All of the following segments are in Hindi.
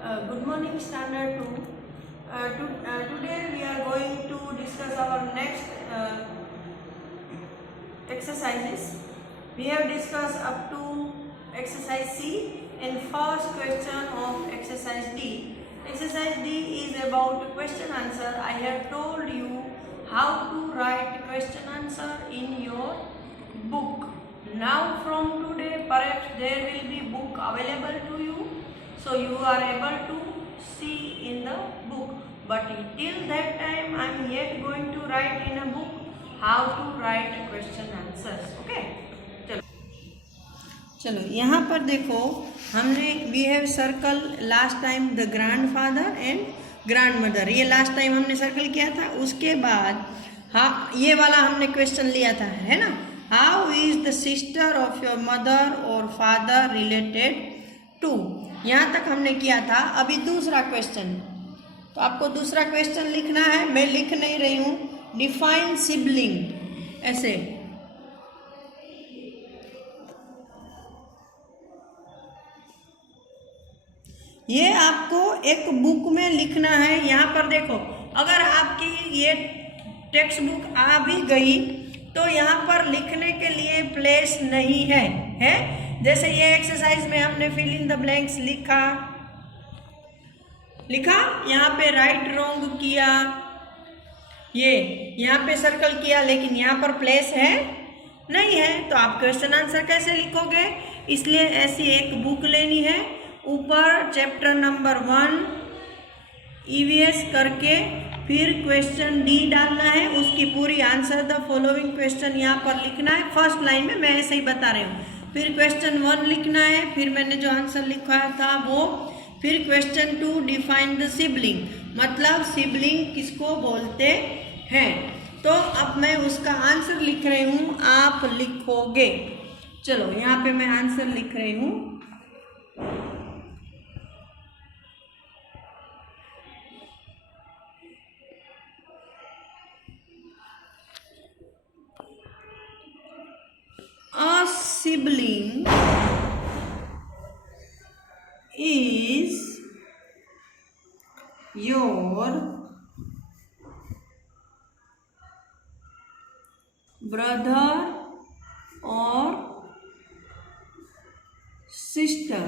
Good morning, Standard 2. Today we are going to discuss our next exercises. We have discussed up to exercise C and first question of exercise D. Exercise D is about question answer. I have told you how to write question answer in your book. Now from today perhaps there will be book available to you, so you are able to see in the book, but till that time I am yet going to write in a book how to write question answers. Okay, चलो यहाँ पर देखो, हमने we have circle last time the grandfather and grandmother, ये लास्ट टाइम हमने सर्कल किया था. उसके बाद हाँ, ये वाला हमने क्वेश्चन लिया था, है ना. How is the sister of your mother और फादर रिलेटेड टू, यहाँ तक हमने किया था. अभी दूसरा क्वेश्चन, तो आपको दूसरा क्वेश्चन लिखना है. मैं लिख नहीं रही हूँ. डिफाइन सिबलिंग, ऐसे ये आपको एक बुक में लिखना है. यहाँ पर देखो, अगर आपकी ये टेक्स्ट बुक आ भी गई तो यहाँ पर लिखने के लिए प्लेस नहीं है, है. जैसे ये एक्सरसाइज में हमने फिल इन द ब्लैंक्स लिखा, यहाँ पे राइट रॉन्ग किया, ये यहाँ पे सर्कल किया, लेकिन यहाँ पर प्लेस है नहीं है, तो आप क्वेश्चन आंसर कैसे लिखोगे. इसलिए ऐसी एक बुक लेनी है. ऊपर चैप्टर नंबर 1 ईवीएस करके फिर क्वेश्चन डी डालना है. उसकी पूरी आंसर द फॉलोइंग क्वेश्चन यहाँ पर लिखना है. फर्स्ट लाइन में मैं ऐसे ही बता रही हूँ. फिर क्वेश्चन 1 लिखना है, फिर मैंने जो आंसर लिखा था वो. फिर क्वेश्चन 2 डिफाइन द सिबलिंग, मतलब सिबलिंग किसको बोलते हैं. तो अब मैं उसका आंसर लिख रही हूँ, आप लिखोगे. चलो यहाँ पे मैं आंसर लिख रही हूँ. A sibling is your brother or sister.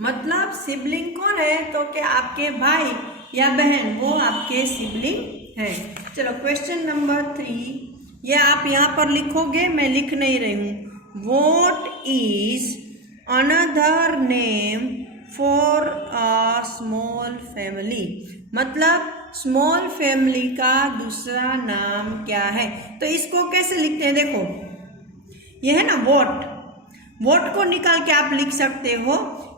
मतलब सिबलिंग कौन है, तो क्या आपके भाई या बहन, वो आपके सिबलिंग है. चलो क्वेश्चन नंबर 3, ये आप यहाँ पर लिखोगे, मैं लिख नहीं रही हूँ. What is another name for a small family, मतलब स्मॉल फैमिली का दूसरा नाम क्या है. तो इसको कैसे लिखते हैं, देखो ये है ना वॉट. वॉट को निकाल के आप लिख सकते हो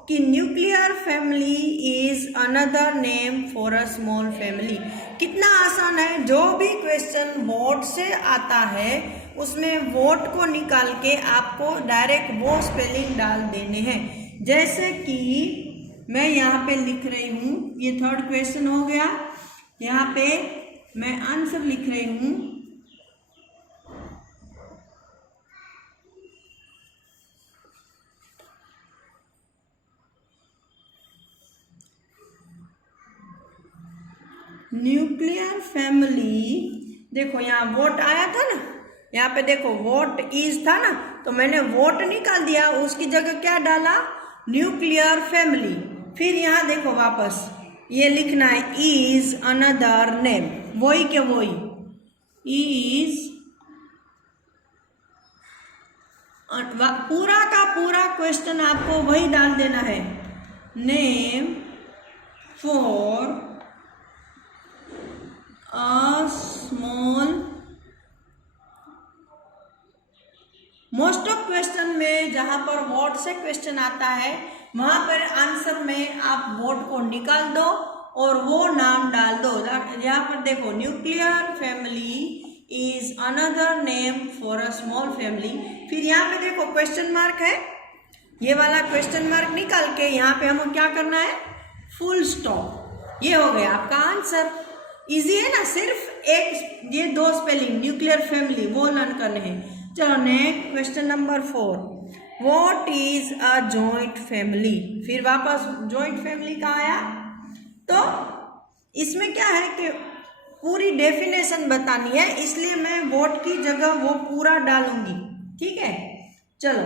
कि nuclear family is another name for a small family. कितना आसान है. जो भी क्वेश्चन वॉट से आता है उसमें वॉट को निकाल के आपको डायरेक्ट वो स्पेलिंग डाल देने हैं. जैसे कि मैं यहाँ पे लिख रही हूँ, ये थर्ड क्वेश्चन हो गया. यहाँ पे मैं आंसर लिख रही हूँ. न्यूक्लियर फैमिली, देखो यहाँ वोट आया था ना, यहाँ पे देखो वोट इज था ना, तो मैंने वोट निकाल दिया, उसकी जगह क्या डाला, न्यूक्लियर फैमिली. फिर यहाँ देखो वापस ये लिखना है इज अनदर नेम, वही के वही इज, पूरा का पूरा क्वेश्चन आपको वही डाल देना है. Name for a small, most of question में जहां पर वोट से क्वेश्चन आता है वहां पर आंसर में आप वोट को निकाल दो और वो नाम डाल दो. यहाँ पर देखो nuclear family is another name for a small family. फिर यहाँ पे देखो क्वेश्चन मार्क है, ये वाला क्वेश्चन मार्क निकाल के यहाँ पे हमें क्या करना है, फुल स्टॉप. ये हो गया आपका आंसर. इजी है ना. सिर्फ एक ये दो स्पेलिंग न्यूक्लियर फैमिली वो लर्न करने हैं. चलो next question number 4, what is a joint family. फिर वापस जॉइंट फैमिली का आया, तो इसमें क्या है कि पूरी डेफिनेशन बतानी है, इसलिए मैं व्हाट की जगह वो पूरा डालूंगी। ठीक है, चलो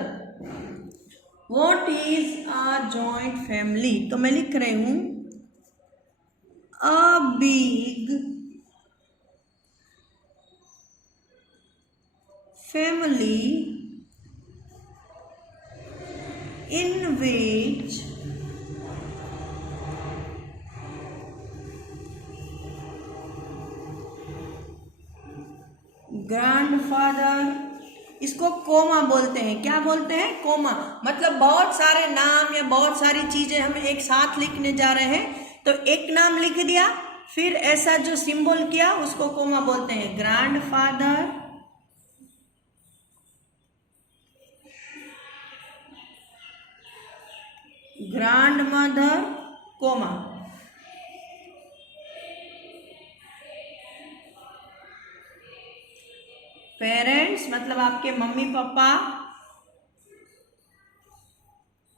what is a joint family, तो मैं लिख रही हूं अ big family in which grandfather, इसको कोमा बोलते हैं। क्या बोलते हैं? कोमा। मतलब बहुत सारे नाम या बहुत सारी चीजें हम एक साथ लिखने जा रहे हैं, तो एक नाम लिख दिया, फिर ऐसा जो सिंबल किया उसको कोमा बोलते हैं। Grandfather, grandmother, coma. पेरेंट्स मतलब आपके मम्मी पापा,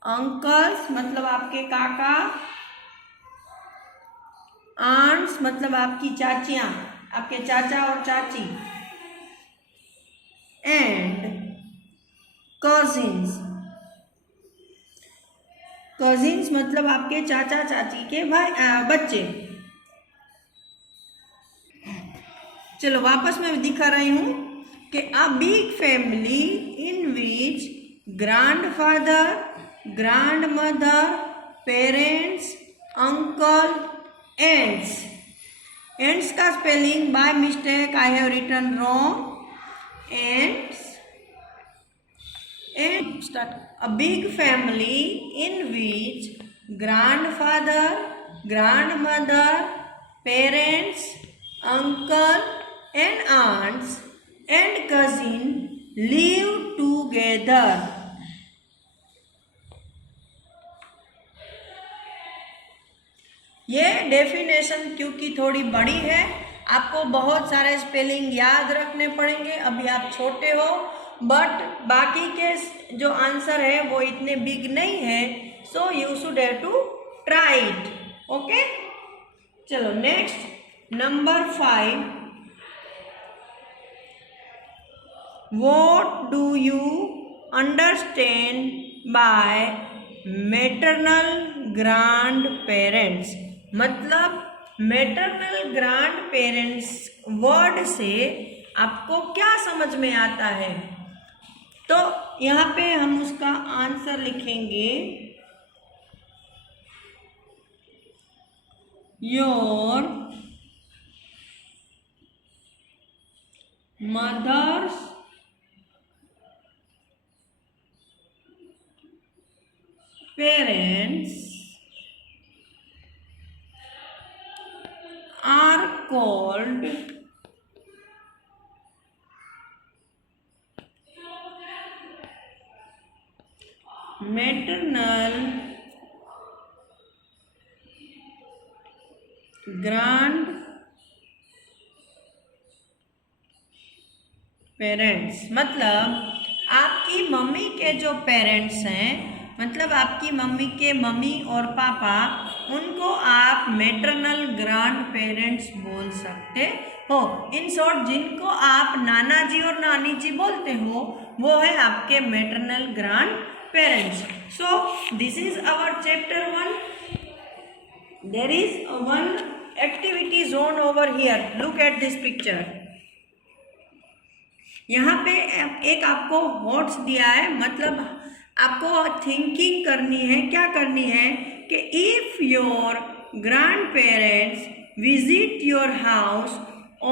अंकल्स मतलब आपके काका, आंट्स मतलब आपकी चाचियां, आपके चाचा और चाची, एंड कजिन्स, कजिन्स मतलब आपके चाचा चाची के भाई बच्चे। चलो वापस मैं दिखा रही हूं कि a big family in which grandfather, grandmother, parents, uncle, aunts. Aunts का spelling by mistake I have written wrong. Aunts, and start. A big family in which grandfather, grandmother, parents, uncle and aunts and cousin live together। ये डेफिनेशन क्योंकि थोड़ी बड़ी है, आपको बहुत सारे स्पेलिंग याद रखने पड़ेंगे। अभी आप छोटे हो, बट बाकी के जो आंसर है वो इतने बिग नहीं है, so you should have to try it. Okay, चलो next number 5, what do you understand by maternal grandparents? मतलब मैटरनल ग्रैंड पेरेंट्स वर्ड से आपको क्या समझ में आता है? तो यहाँ पे हम उसका आंसर लिखेंगे your mother's parents are called maternal grand parents. मतलब आपकी मम्मी के जो पेरेंट्स हैं, मतलब आपकी मम्मी के मम्मी और पापा, उनको आप मैटरनल ग्रैंड पेरेंट्स बोल सकते हो। इन शॉर्ट जिनको आप नाना जी और नानी जी बोलते हो वो है आपके maternal grand parents. So this is our chapter 1। There is one activity zone over here, look at this picture. यहाँ पे एक आपको व्हाट्स दिया है, मतलब आपको थिंकिंग करनी है। क्या करनी है कि if your grand parents visit your house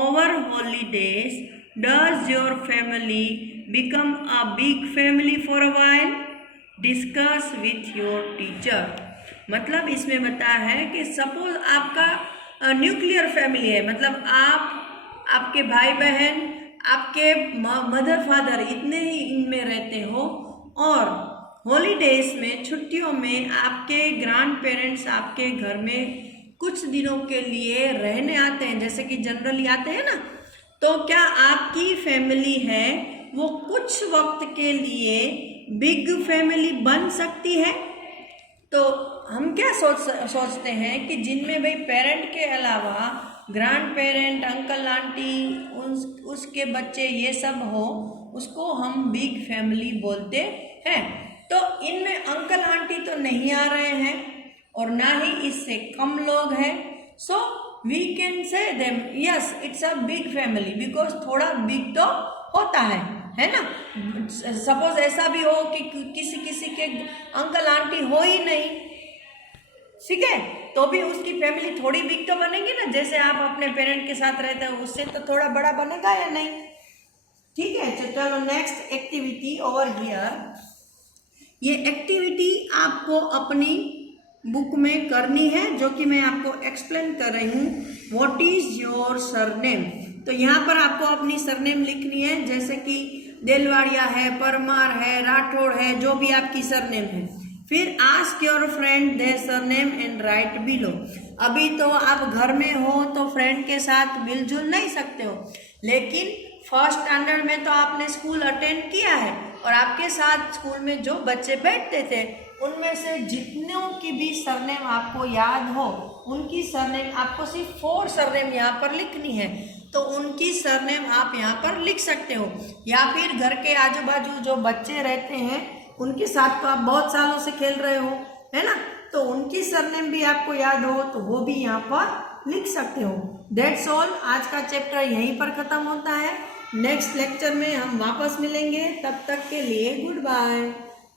over holidays, does your family become a big family for a while? Discuss with your teacher. मतलब इसमें बताया है कि सपोज आपका न्यूक्लियर फैमिली है, मतलब आप, आपके भाई बहन, आपके मदर फादर इतने ही इनमें रहते हो, और हॉलीडेज में, छुट्टियों में आपके ग्रैंड पेरेंट्स आपके घर में कुछ दिनों के लिए रहने आते हैं, जैसे कि जनरली आते हैं ना, तो क्या आपकी फैमिली है वो कुछ वक्त के लिए बिग फैमिली बन सकती है? तो हम क्या सोचते हैं कि जिनमें भाई पेरेंट के अलावा ग्रैंड पेरेंट, अंकल आंटी, उसके बच्चे ये सब हो, उसको हम बिग फैमिली बोलते हैं। तो इनमें अंकल आंटी तो नहीं आ रहे हैं और ना ही इससे कम लोग हैं, so we can say them yes it's a big family, because थोड़ा बिग तो होता है ना। सपोज ऐसा भी हो कि किसी के अंकल आंटी हो ही नहीं, ठीक है, तो भी उसकी फैमिली थोड़ी बिग तो बनेगी ना। जैसे आप अपने पेरेंट के साथ रहते हो, उससे तो थोड़ा बड़ा बनेगा या नहीं, ठीक है। तो चलो नेक्स्ट एक्टिविटी ओवर हियर। ये एक्टिविटी आपको अपनी बुक में करनी है, जो कि मैं आपको एक्सप्लेन कर रही हूँ। व्हाट इज योर सरनेम, तो यहाँ पर आपको अपनी सरनेम लिखनी है, जैसे कि देलवाड़िया है, परमार है, राठौड़ है, जो भी आपकी सरनेम है। फिर ask your friend their surname and write below. अभी तो आप घर में हो तो फ्रेंड के साथ मिलजुल नहीं सकते हो, लेकिन फर्स्ट स्टैंडर्ड में तो आपने स्कूल अटेंड किया है और आपके साथ स्कूल में जो बच्चे बैठते थे उनमें से जितनों की भी सरनेम आपको याद हो, उनकी सरनेम आपको सिर्फ 4 सरनेम यहाँ पर लिखनी है, तो उनकी सरनेम आप यहाँ पर लिख सकते हो। या फिर घर के आजू बाजू जो बच्चे रहते हैं उनके साथ तो आप बहुत सालों से खेल रहे हो, है ना, तो उनकी सरनेम भी आपको याद हो तो वो भी यहाँ पर लिख सकते हो। दैट्स ऑल, आज का चैप्टर यहीं पर खत्म होता है। नेक्स्ट लेक्चर में हम वापस मिलेंगे, तब तक के लिए गुड बाय।